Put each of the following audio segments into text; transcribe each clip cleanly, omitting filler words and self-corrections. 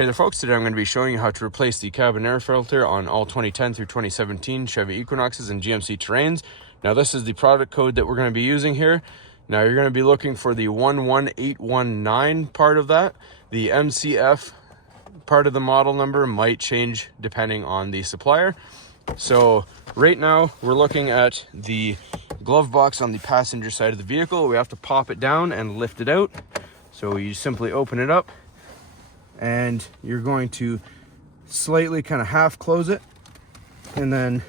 Hey there folks, today I'm going to be showing you how to replace the cabin air filter on all 2010 through 2017 Chevy Equinoxes and GMC Terrains. Now this is the product code that we're going to be using here. Now you're going to be looking for the 11819 part of that. The MCF part of the model number might change depending on the supplier. So right now we're looking at the glove box on the passenger side of the vehicle. We have to pop it down and lift it out. So you simply open it up, and you're going to slightly kind of half close it and then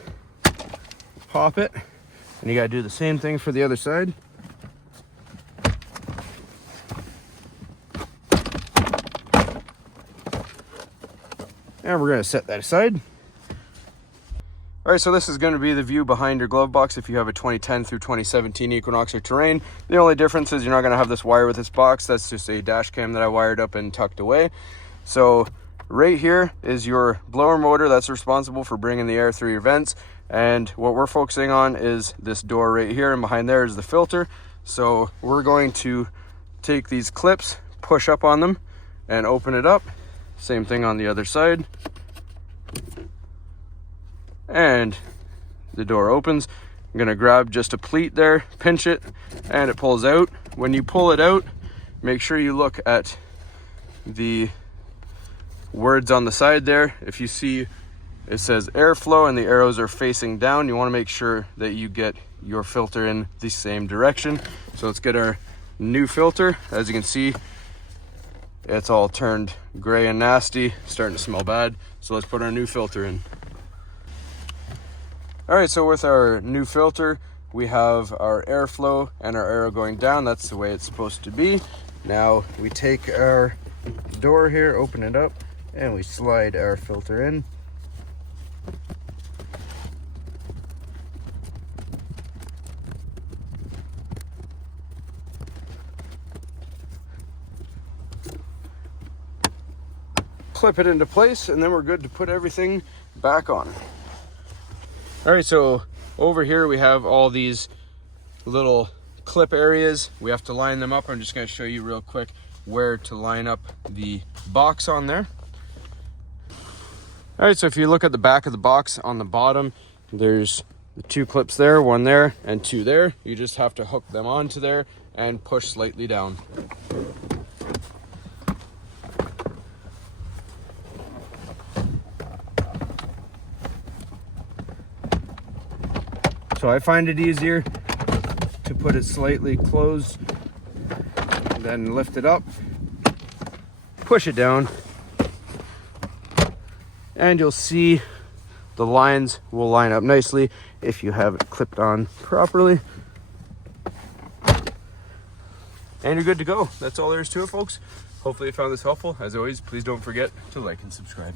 pop it, and you got to do the same thing for the other side. And we're going to set that aside. All right, so this is going to be the view behind your glove box if you have a 2010 through 2017 Equinox or Terrain. The only difference is you're not going to have this wire with this box. That's just a dash cam that I wired up and tucked away. So right here is your blower motor that's responsible for bringing the air through your vents. And what we're focusing on is this door right here, and behind there is the filter. So we're going to take these clips, push up on them, and open it up. Same thing on the other side. And the door opens. I'm gonna grab just a pleat there, pinch it, and it pulls out. When you pull it out, make sure you look at the words on the side there. If you see it says airflow and the arrows are facing down, you want to make sure that you get your filter in the same direction. So let's get our new filter. As you can see, it's all turned gray and nasty, starting to smell bad. So let's put our new filter in. All right, so with our new filter, we have our airflow and our arrow going down. That's the way it's supposed to be. Now we take our door here, open it up, and we slide our filter in. Clip it into place, and then we're good to put everything back on. All right, so over here we have all these little clip areas. We have to line them up. I'm just going to show you real quick where to line up the box on there. All right, so if you look at the back of the box on the bottom, there's the two clips there, one there and two there. You just have to hook them onto there and push slightly down. So I find it easier to put it slightly closed, then lift it up, push it down, and you'll see the lines will line up nicely if you have it clipped on properly. And you're good to go. That's all there is to it, folks. Hopefully you found this helpful. As always, please don't forget to like and subscribe.